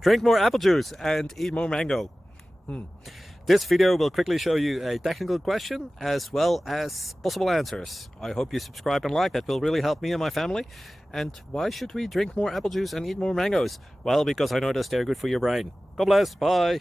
Drink more apple juice and eat more mango. This video will quickly show you a technical question as well as possible answers. I hope you subscribe and like, that will really help me and my family. And why should we drink more apple juice and eat more mangoes? Well, because I noticed they're good for your brain. God bless, bye!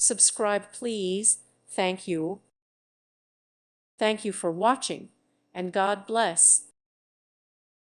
Subscribe, please. Thank you. Thank you for watching, and God bless.